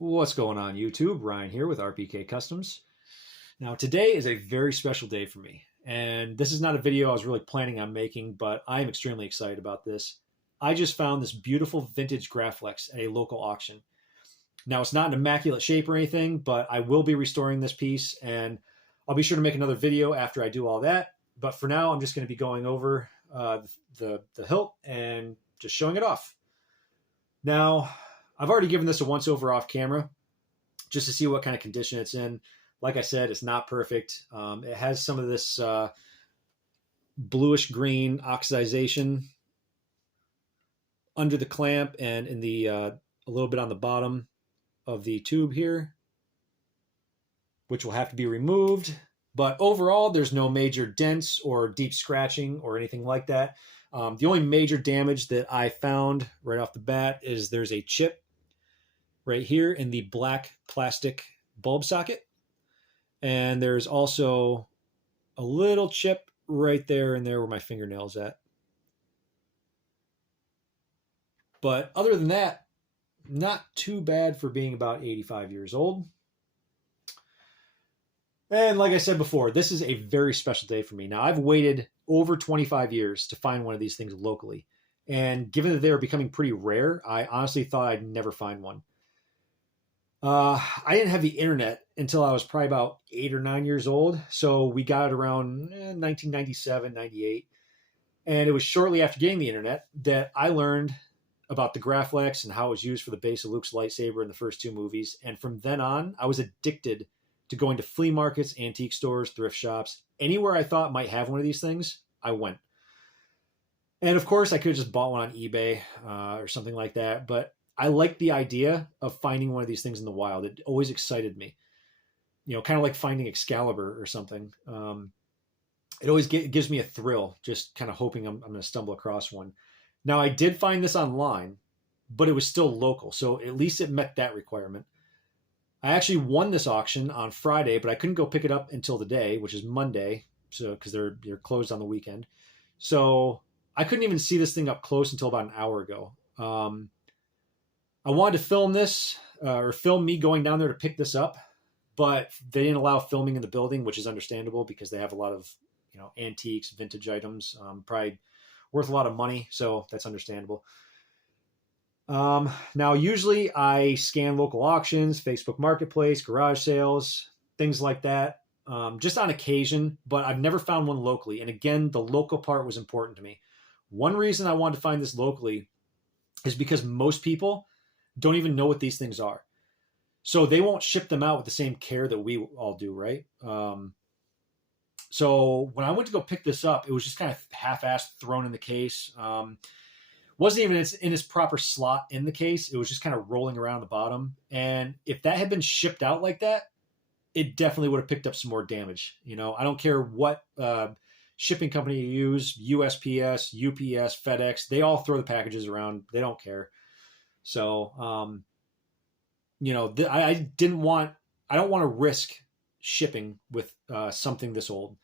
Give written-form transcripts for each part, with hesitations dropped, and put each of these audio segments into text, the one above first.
What's going on YouTube? Ryan here with RPK Customs. Now today is a very special day for me, and this is not a video I was really planning on making, but I am extremely excited about this. I just found this beautiful vintage Graflex at a local auction. Now it's not an immaculate shape or anything, but I will be restoring this piece, and I'll be sure to make another video after I do all that. But for now, I'm just going to be going over the hilt and just showing it off. Now, I've already given this a once over off camera just to see what kind of condition it's in. Like I said, it's not perfect. It has some of this bluish green oxidization under the clamp and in the a little bit on the bottom of the tube here, which will have to be removed. But overall, there's no major dents or deep scratching or anything like that. The only major damage that I found right off the bat is there's a chip right here in the black plastic bulb socket. And there's also a little chip right there and there where my fingernail's at. But other than that, not too bad for being about 85 years old. And like I said before, this is a very special day for me. Now, I've waited over 25 years to find one of these things locally. And given that they are becoming pretty rare, I honestly thought I'd never find one. I didn't have the internet until I was probably about 8 or 9 years old. So we got it around 1997, 98. And it was shortly after getting the internet that I learned about the Graflex and how it was used for the base of Luke's lightsaber in the first two movies. And from then on, I was addicted to going to flea markets, antique stores, thrift shops. Anywhere I thought might have one of these things, I went. And of course, I could have just bought one on eBay or something like that. But I like the idea of finding one of these things in the wild. It always excited me. You know, kind of like finding Excalibur or something. It always gives me a thrill, just kind of hoping I'm going to stumble across one. Now, I did find this online, but it was still local. So at least it met that requirement. I actually won this auction on Friday, but I couldn't go pick it up until today, which is Monday, so because they're closed on the weekend. So I couldn't even see this thing up close until about an hour ago. I wanted to film this or film me going down there to pick this up, but they didn't allow filming in the building, which is understandable because they have a lot of antiques, vintage items, probably worth a lot of money, so that's understandable. Now, usually I scan local auctions, Facebook Marketplace, garage sales, things like that, just on occasion, but I've never found one locally. And again, the local part was important to me. One reason I wanted to find this locally is because most people don't even know what these things are. So they won't ship them out with the same care that we all do, right? So when I went to go pick this up, it was just kind of half-assed thrown in the case. Wasn't even in its proper slot in the case. It was just kind of rolling around the bottom. And if that had been shipped out like that, it definitely would have picked up some more damage. You know, I don't care what shipping company you use, USPS, UPS, FedEx, they all throw the packages around. They don't care. So, I don't want to risk shipping with something this old.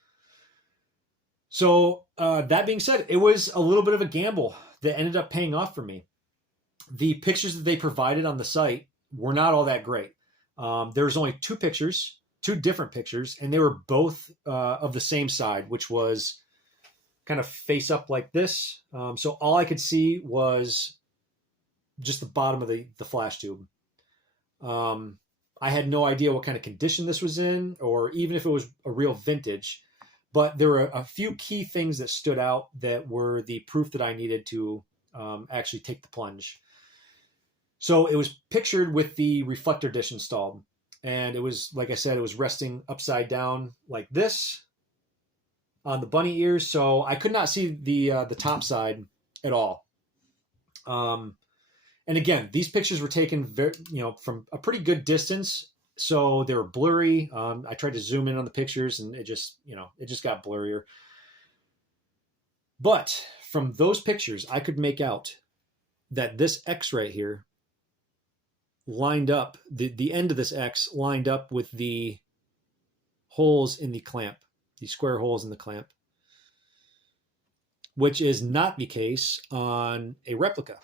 So that being said, it was a little bit of a gamble that ended up paying off for me. The pictures that they provided on the site were not all that great. There was only two different pictures, and they were both of the same side, which was kind of face up like this. So all I could see was just the bottom of the flash tube. I had no idea what kind of condition this was in, or even if it was a real vintage. But there were a few key things that stood out that were the proof that I needed to actually take the plunge. So it was pictured with the reflector dish installed. And it was, like I said, it was resting upside down like this on the bunny ears. So I could not see the top side at all. And again, these pictures were taken from a pretty good distance. So they were blurry. I tried to zoom in on the pictures and it just got blurrier. But from those pictures, I could make out that this X right here lined up, the end of this X lined up with the holes in the clamp, the square holes in the clamp, which is not the case on a replica.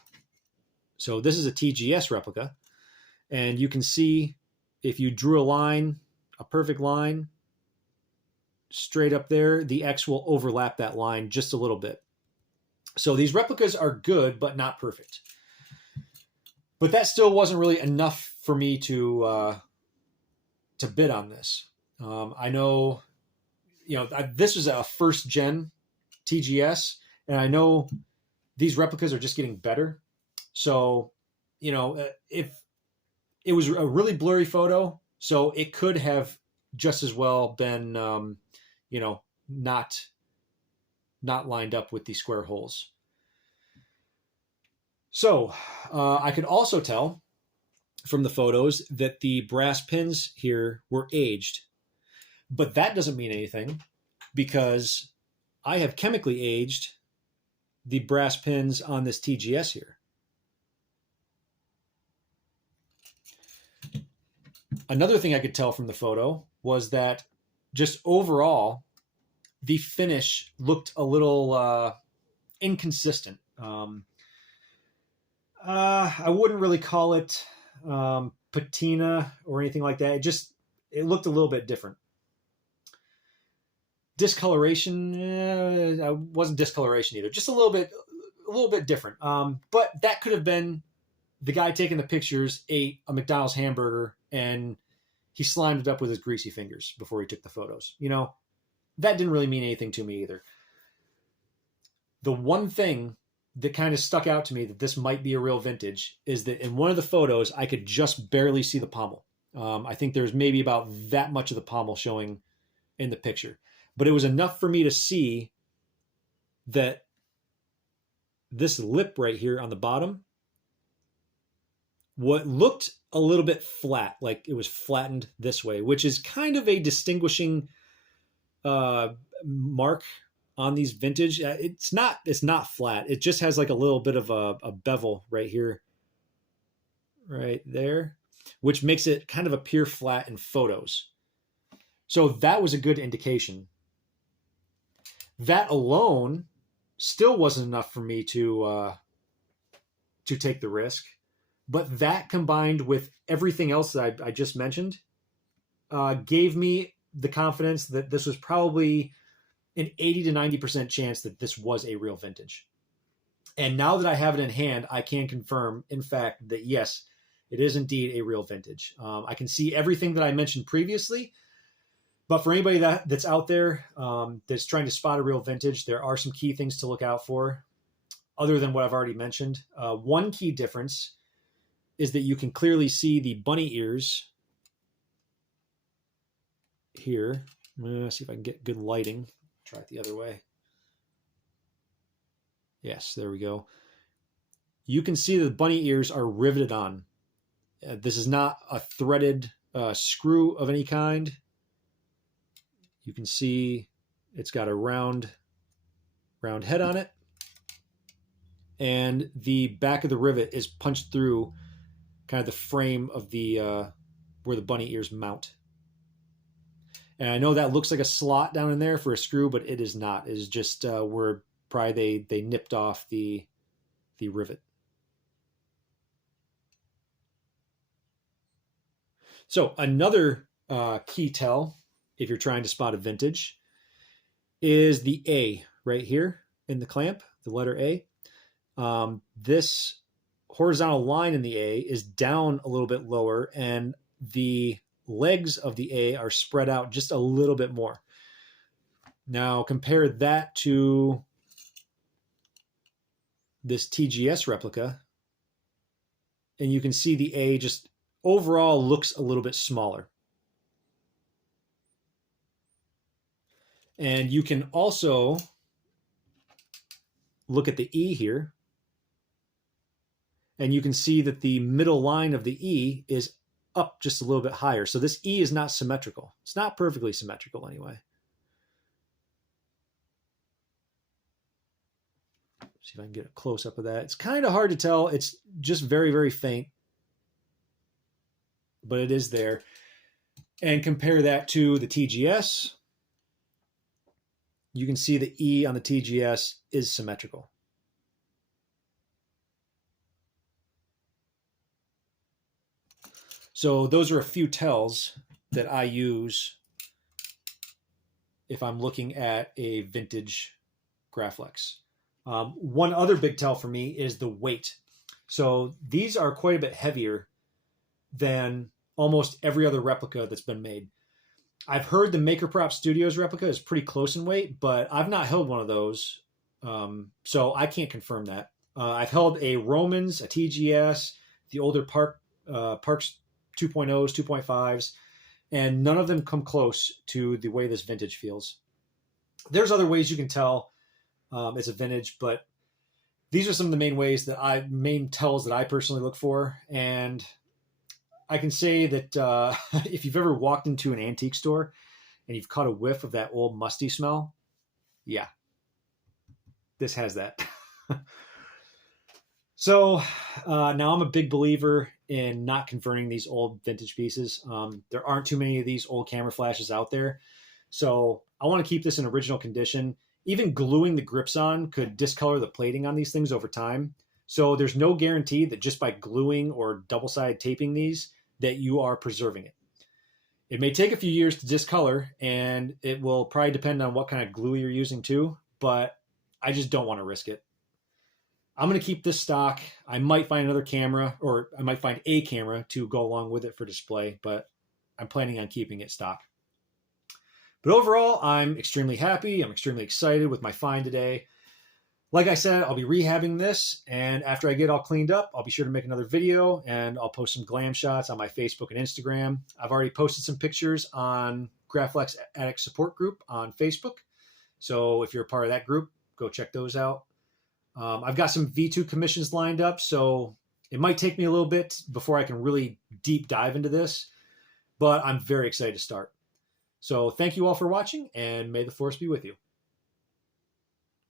So this is a TGS replica. And you can see if you drew a line, a perfect line, straight up there, the X will overlap that line just a little bit. So these replicas are good, but not perfect. But that still wasn't really enough for me to bid on this. I know, this was a first gen TGS, and I know these replicas are just getting better. So, if it was a really blurry photo, so it could have just as well been, not lined up with the square holes. So I could also tell from the photos that the brass pins here were aged, but that doesn't mean anything because I have chemically aged the brass pins on this TGS here. Another thing I could tell from the photo was that just overall, the finish looked a little inconsistent. I wouldn't really call it patina or anything like that. It looked a little bit different. Discoloration, it wasn't discoloration either. Just a little bit different. But that could have been the guy taking the pictures ate a McDonald's hamburger and he slimed it up with his greasy fingers before he took the photos. That didn't really mean anything to me either. The one thing that kind of stuck out to me that this might be a real vintage is that in one of the photos, I could just barely see the pommel. I think there's maybe about that much of the pommel showing in the picture, but it was enough for me to see that this lip right here on the bottom, what looked a little bit flat, like it was flattened this way, which is kind of a distinguishing mark on these vintage. It's not flat. It just has like a little bit of a bevel right here, right there, which makes it kind of appear flat in photos. So that was a good indication. That alone still wasn't enough for me to take the risk. But that combined with everything else that I just mentioned gave me the confidence that this was probably an 80 to 90% chance that this was a real vintage. And now that I have it in hand, I can confirm, in fact, that yes, it is indeed a real vintage. I can see everything that I mentioned previously, but for anybody that's out there that's trying to spot a real vintage, there are some key things to look out for other than what I've already mentioned. One key difference is that you can clearly see the bunny ears here. I'm going to see if I can get good lighting. Try it the other way. Yes, there we go. You can see that the bunny ears are riveted on. This is not a threaded screw of any kind. You can see it's got a round head on it. And the back of the rivet is punched through kind of the frame of the where the bunny ears mount. And I know that looks like a slot down in there for a screw, but it is not. It is just where probably they nipped off the rivet. So another key tell, if you're trying to spot a vintage, is the A right here in the clamp, the letter A. This horizontal line in the A is down a little bit lower, and the legs of the A are spread out just a little bit more. Now compare that to this TGS replica, and you can see the A just overall looks a little bit smaller. And you can also look at the E here, and you can see that the middle line of the E is up just a little bit higher. So this E is not symmetrical. It's not perfectly symmetrical anyway. See if I can get a close-up of that. It's kind of hard to tell. It's just very, very faint, but it is there. And compare that to the TGS. You can see the E on the TGS is symmetrical. So those are a few tells that I use if I'm looking at a vintage Graflex. One other big tell for me is the weight. So these are quite a bit heavier than almost every other replica that's been made. I've heard the Maker Prop Studios replica is pretty close in weight, but I've not held one of those, so I can't confirm that. I've held a Romans, a TGS, the older Parks 2.0s, 2.5s, and none of them come close to the way this vintage feels. There's other ways you can tell it's a vintage, but these are some of the main tells that I personally look for. And I can say that if you've ever walked into an antique store and you've caught a whiff of that old musty smell, yeah, this has that. So now I'm a big believer in not converting these old vintage pieces. There aren't too many of these old camera flashes out there. So I want to keep this in original condition. Even gluing the grips on could discolor the plating on these things over time. So there's no guarantee that just by gluing or double-sided taping these, that you are preserving it. It may take a few years to discolor, and it will probably depend on what kind of glue you're using too, but I just don't want to risk it. I'm going to keep this stock. I might find another camera, or I might find a camera to go along with it for display, but I'm planning on keeping it stock. But overall, I'm extremely happy. I'm extremely excited with my find today. Like I said, I'll be rehabbing this, and after I get all cleaned up, I'll be sure to make another video, and I'll post some glam shots on my Facebook and Instagram. I've already posted some pictures on Graflex Addict Support Group on Facebook, so if you're a part of that group, go check those out. I've got some V2 commissions lined up, so it might take me a little bit before I can really deep dive into this, but I'm very excited to start. So thank you all for watching, and may the force be with you.